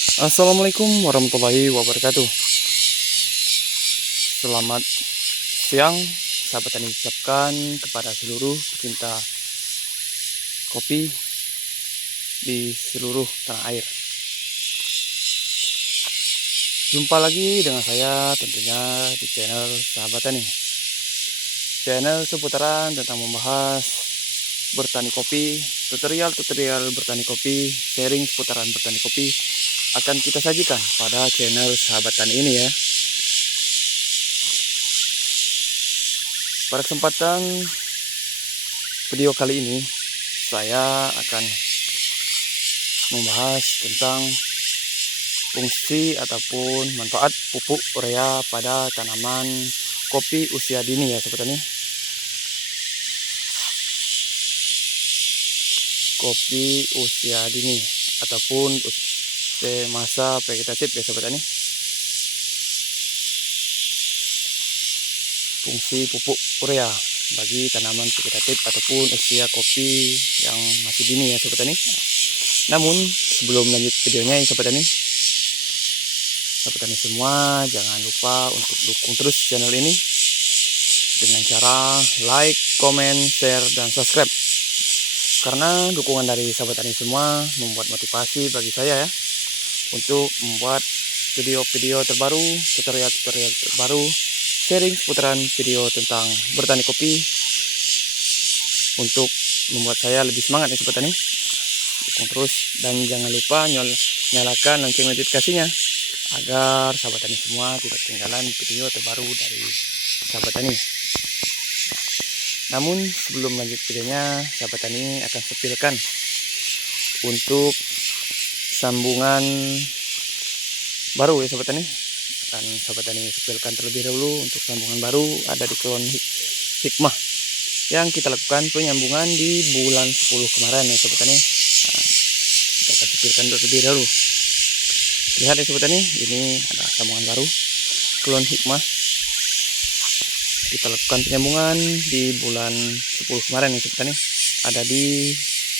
Assalamualaikum warahmatullahi wabarakatuh. Selamat siang, sahabat tani ucapkan kepada seluruh pecinta kopi di seluruh tanah air. Jumpa lagi dengan saya tentunya di channel Sahabat Tani. Channel seputaran tentang membahas bertani kopi, tutorial bertani kopi, sharing seputaran bertani kopi akan kita sajikan pada channel Sahabat Tani ini ya. Pada kesempatan video kali ini saya akan membahas tentang fungsi ataupun manfaat pupuk urea pada tanaman kopi usia dini ya sobat tani. Kopi usia dini ataupun masa vegetatif ya sobat tani. Fungsi pupuk urea bagi tanaman vegetatif ataupun usia kopi yang masih dini ya sobat tani. Namun sebelum lanjut videonya ya sobat tani, sahabat tani semua jangan lupa untuk dukung terus channel ini dengan cara like, comment, share, dan subscribe. Karena dukungan dari sahabat tani semua membuat motivasi bagi saya ya untuk membuat video-video terbaru, tutorial terbaru, sharing seputaran video tentang bertani kopi untuk membuat saya lebih semangat ya sahabat tani. Dukung terus dan jangan lupa nyalakan lonceng notifikasinya agar sahabat tani semua tidak ketinggalan video terbaru dari sahabat tani. Namun sebelum lanjut videonya, sahabat tani akan sepilkan untuk sambungan baru ya sahabat tani. Dan sahabat tani sepilkan terlebih dahulu untuk sambungan baru ada di Klon Hikmah yang kita lakukan penyambungan di bulan 10 kemarin ya sahabat tani. Nah, kita akan sepilkan terlebih dahulu. Lihat ya sobat tani, ini ada sambungan baru Klon Hikmah. Kita lakukan penyambungan di bulan 10 kemarin ya sobat tani. Ada di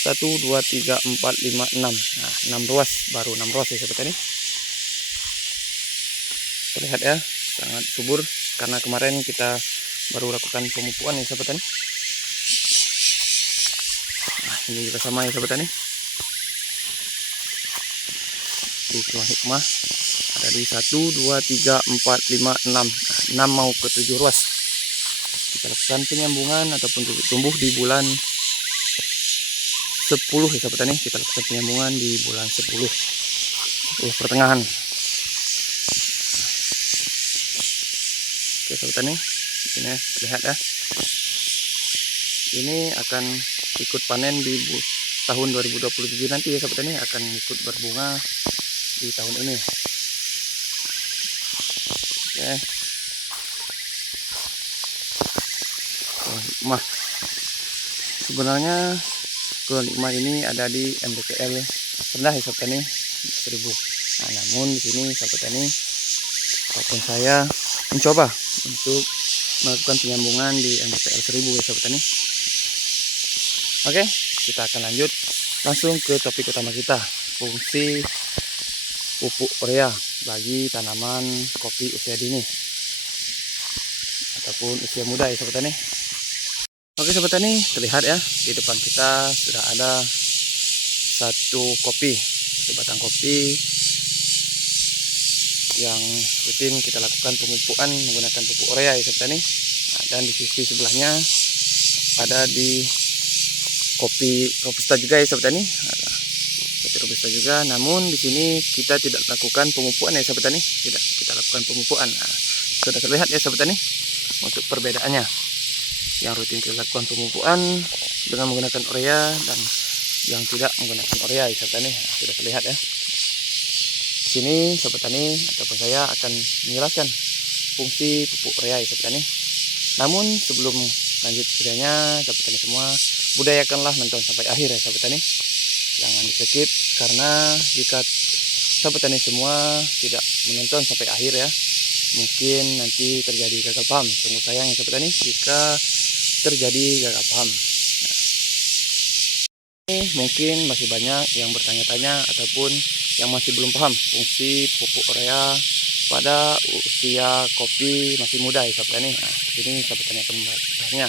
1, 2, 3, 4, 5, 6. Nah, 6 ruas, baru 6 ruas ya sobat tani. Terlihat ya, sangat subur karena kemarin kita baru lakukan pemupukan ya sobat tani. Nah, ini juga sama ya sobat tani. Di Klon Hikmah ada di 1, 2, 3, 4, 5, 6. Nah, 6 mau ke 7 ruas. Kita lakukan penyambungan ataupun tumbuh di bulan 10 ya sahabat tani. Kita lakukan penyambungan di bulan 10 pertengahan. Oke sahabat tani, ini terlihat ya. Ini akan ikut panen di tahun 2027 nanti ya sahabat tani, akan ikut berbunga di tahun ini. Oke. Klon Hikmah. Sebenarnya Klon Hikmah ini ada di MDPL rendah ya sahabat tani 1000. Nah, namun di sini sahabat tani ataupun saya mencoba untuk melakukan penyambungan di MDPL 1000 ya sahabat tani. Oke, kita akan lanjut langsung ke topik utama kita, fungsi pupuk urea bagi tanaman kopi usia dini ataupun usia muda ya sobat tani. Oke sobat tani, terlihat ya di depan kita sudah ada satu batang kopi yang rutin kita lakukan pemupukan menggunakan pupuk urea ya sobat tani. Nah, dan di sisi sebelahnya ada di kopi robusta juga ya sobat tani. Kopi robusta juga, namun di sini kita tidak lakukan pemupukan ya sahabat tani, tidak kita lakukan pemupukan. Nah, sudah terlihat ya sahabat tani untuk perbedaannya. Yang rutin kita lakukan pemupukan dengan menggunakan urea dan yang tidak menggunakan urea ya sahabat tani. Nah, sudah terlihat ya. Di sini sahabat tani ataupun saya akan menjelaskan fungsi pupuk urea ya sahabat tani. Namun sebelum lanjut videonya, sahabat tani semua budayakanlah nonton sampai akhir ya sahabat tani. Jangan di skip, karena jika sahabat tani semua tidak menonton sampai akhir ya, mungkin nanti terjadi gagal paham. Sungguh sayang ya sahabat tani jika terjadi gagal paham. Nah, mungkin masih banyak yang bertanya-tanya ataupun yang masih belum paham fungsi pupuk urea pada usia kopi masih muda ya sahabat tani. Nah, ini sahabat tani akan membahasnya.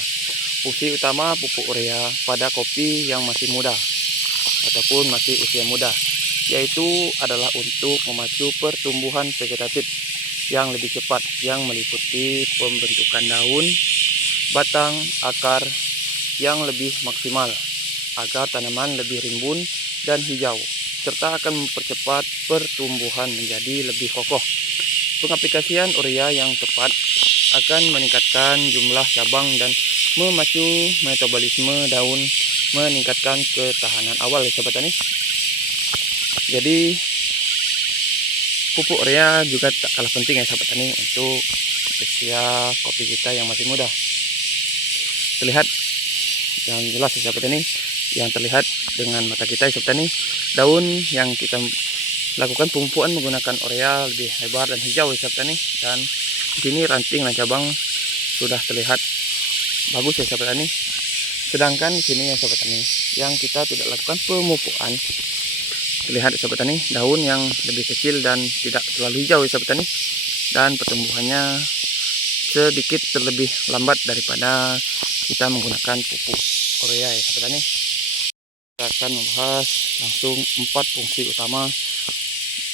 Fungsi utama pupuk urea pada kopi yang masih muda ataupun masih usia muda, yaitu adalah untuk memacu pertumbuhan vegetatif yang lebih cepat yang meliputi pembentukan daun, batang, akar yang lebih maksimal agar tanaman lebih rimbun dan hijau, serta akan mempercepat pertumbuhan menjadi lebih kokoh. Pengaplikasian urea yang tepat akan meningkatkan jumlah cabang dan memacu metabolisme daun, meningkatkan ketahanan awal ya sahabat tani. Jadi pupuk urea juga tak kalah penting ya sahabat tani untuk usia kopi kita yang masih muda. Terlihat yang jelas ya sahabat tani, yang terlihat dengan mata kita ya sahabat tani, daun yang kita lakukan pemupukan menggunakan urea lebih lebar dan hijau ya sahabat tani, dan di sini ranting dan cabang sudah terlihat bagus ya sahabat tani. Sedangkan di sini ya sahabat tani yang kita tidak lakukan pemupukan, terlihat ya sahabat tani daun yang lebih kecil dan tidak terlalu hijau ya sahabat tani, dan pertumbuhannya sedikit terlebih lambat daripada kita menggunakan pupuk urea ya sahabat tani. Kita akan membahas langsung 4 fungsi utama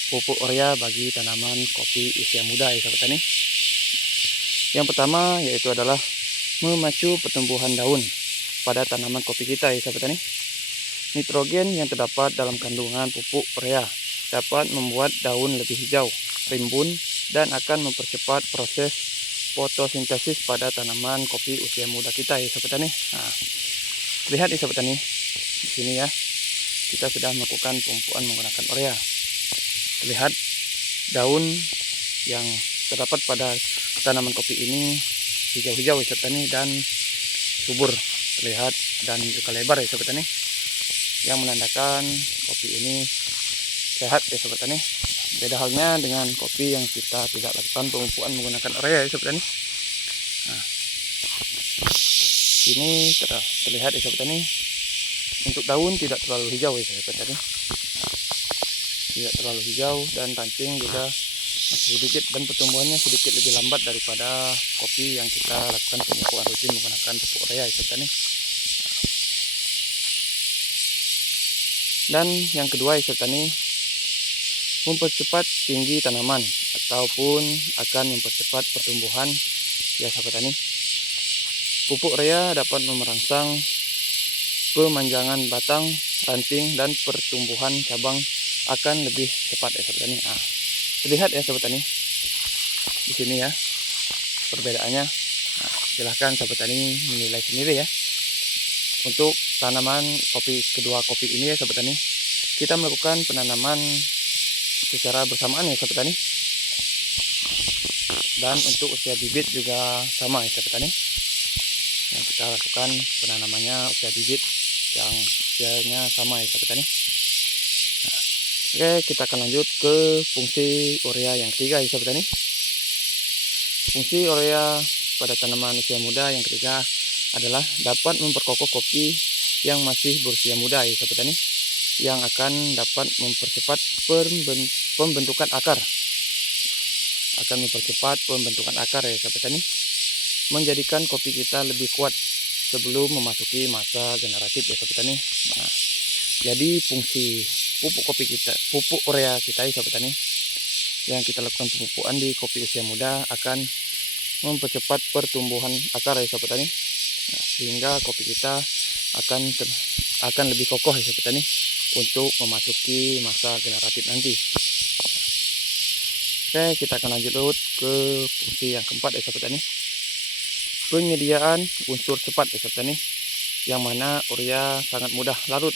pupuk urea bagi tanaman kopi usia muda ya sahabat tani. Yang pertama yaitu adalah memacu pertumbuhan daun pada tanaman kopi kita ya sahabat tani. Nitrogen yang terdapat dalam kandungan pupuk urea dapat membuat daun lebih hijau, rimbun, dan akan mempercepat proses fotosintesis pada tanaman kopi usia muda kita ya sahabat tani. Nah, lihat ya sahabat tani, di sini ya kita sudah melakukan pemupukan menggunakan urea. Terlihat daun yang terdapat pada tanaman kopi ini hijau-hijau ya sahabat tani dan subur terlihat dan juga lebar ya sahabat tani, yang menandakan kopi ini sehat ya sahabat tani. Beda halnya dengan kopi yang kita tidak lakukan pemupukan menggunakan urea ya sahabat tani. Nah, ini terlihat ya sahabat tani, untuk daun tidak terlalu hijau ya sahabat tani, tidak terlalu hijau, dan ranting juga masih sedikit dan pertumbuhannya sedikit lebih lambat daripada kopi yang kita lakukan pemupukan rutin menggunakan pupuk urea ya sahabat tani. Dan yang kedua ya sahabat tani, mempercepat tinggi tanaman ataupun akan mempercepat pertumbuhan ya sahabat tani. Pupuk urea dapat merangsang pemanjangan batang, ranting, dan pertumbuhan cabang akan lebih cepat ya sahabat tani. Nah, terlihat ya sahabat tani di sini ya perbedaannya. Nah, silahkan sahabat tani menilai sendiri ya. Untuk tanaman kopi, kedua kopi ini ya sahabat tani, kita melakukan penanaman secara bersamaan ya sahabat tani, dan untuk usia bibit juga sama ya sahabat tani, yang kita lakukan penanamannya usia bibit yang usianya sama ya sahabat tani. Nah, oke, kita akan lanjut ke fungsi urea yang ketiga ya sahabat tani. Fungsi urea pada tanaman usia muda yang ketiga adalah dapat memperkokoh kopi yang masih berusia muda ya sahabat tani, yang akan dapat mempercepat pembentukan akar, ya sahabat tani, menjadikan kopi kita lebih kuat sebelum memasuki masa generatif ya sahabat tani. Nah, jadi fungsi pupuk kopi kita, pupuk urea kita ya sahabat tani, yang kita lakukan pemupukan di kopi usia muda akan mempercepat pertumbuhan akar ya sahabat tani. Nah, sehingga kopi kita akan lebih kokoh ya sahabat tani untuk memasuki masa generatif nanti. Oke, kita akan lanjut ke fungsi yang keempat ya sahabat tani. Penyediaan unsur cepat ya sahabat tani, yang mana urea sangat mudah larut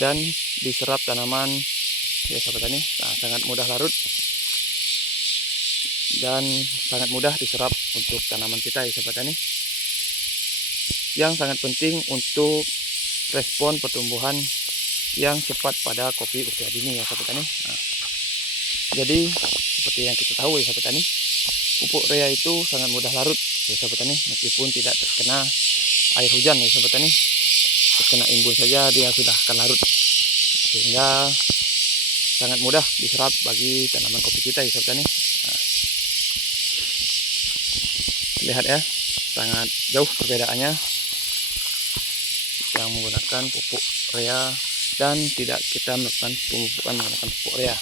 dan diserap tanaman ya sahabat tani. Nah, sangat mudah larut dan sangat mudah diserap untuk tanaman kita ya sahabat tani, yang sangat penting untuk respon pertumbuhan yang cepat pada kopi usia dini ya sahabat tani. Nah, jadi seperti yang kita tahu ya sahabat tani, pupuk urea itu sangat mudah larut ya sahabat tani, meskipun tidak terkena air hujan ya sahabat tani, terkena embun saja dia sudah akan larut. sehingga sangat mudah diserap bagi tanaman kopi kita ya sobat tani. Nah, lihat ya, sangat jauh perbedaannya yang menggunakan pupuk urea dan tidak kita melakukan pemupukan menggunakan pupuk urea.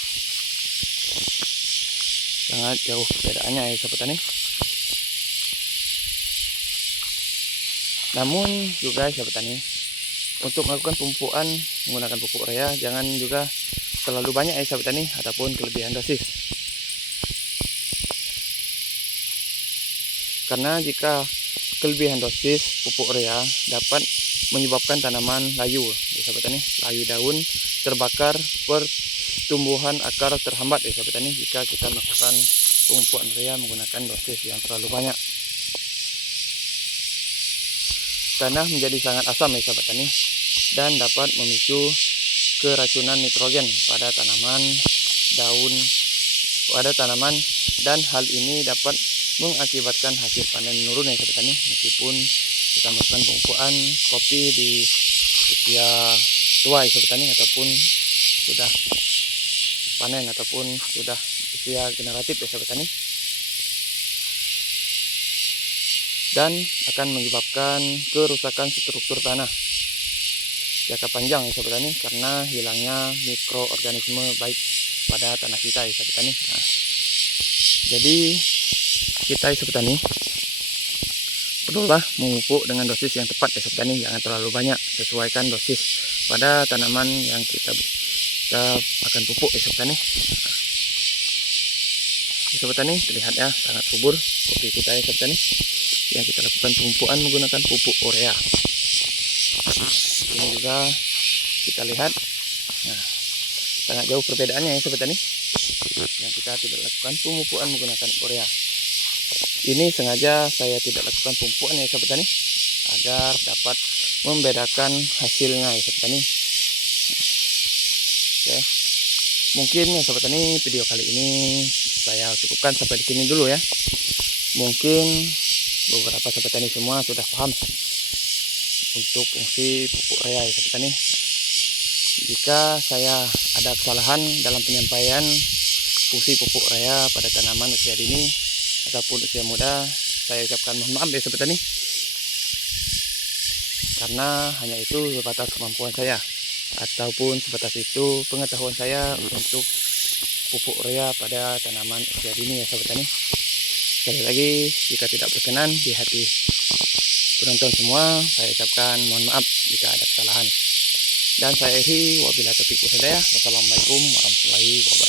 Sangat jauh perbedaannya ya sobat tani. Namun juga sobat tani, untuk melakukan pemupukan menggunakan pupuk urea jangan juga terlalu banyak ya sobat tani, ataupun kelebihan dosis. Karena jika kelebihan dosis pupuk urea dapat menyebabkan tanaman layu ya sobat tani, layu daun, terbakar, pertumbuhan akar terhambat ya sobat tani jika kita melakukan pemupukan urea menggunakan dosis yang terlalu banyak. Tanah menjadi sangat asam ya sobat tani, dan dapat memicu keracunan nitrogen pada tanaman dan hal ini dapat mengakibatkan hasil panen menurun ya sobat tani, meskipun kita melakukan pemupukan kopi di usia tua ya sobat tani, ataupun sudah panen ataupun sudah usia generatif ya sobat tani, dan akan menyebabkan kerusakan struktur tanah jangka panjang ya sobat tani, karena hilangnya mikroorganisme baik pada tanah kita ya sobat tani. Nah, jadi kita ya sobat tani perlulah memupuk dengan dosis yang tepat ya sobat tani, jangan terlalu banyak, sesuaikan dosis pada tanaman yang kita akan pupuk ya sobat tani. Ya sobat tani, terlihat ya sangat subur kopi kita ya sobat tani, yang kita lakukan pemupukan menggunakan pupuk urea. Ini juga kita lihat, nah, sangat jauh perbedaannya ya sobat tani, yang kita tidak lakukan pemupukan menggunakan urea. Ini sengaja saya tidak lakukan pemupukan ya sobat tani, agar dapat membedakan hasilnya ya sobat tani. Oke, mungkin ya sobat tani video kali ini saya cukupkan sampai di sini dulu ya. Mungkin beberapa sobat tani semua sudah paham untuk fungsi pupuk urea ya sobat tani. Jika saya ada kesalahan dalam penyampaian fungsi pupuk urea pada tanaman usia dini ataupun usia muda, saya ucapkan mohon maaf ya sobat tani, karena hanya itu sebatas kemampuan saya ataupun sebatas itu pengetahuan saya untuk pupuk urea pada tanaman usia dini ya sobat tani. Sekali lagi, jika tidak berkenan di hati penonton semua, saya ucapkan mohon maaf jika ada kesalahan. Dan saya akhiri, wabillahi taufiq wal hidayah. Wassalamualaikum warahmatullahi wabarakatuh.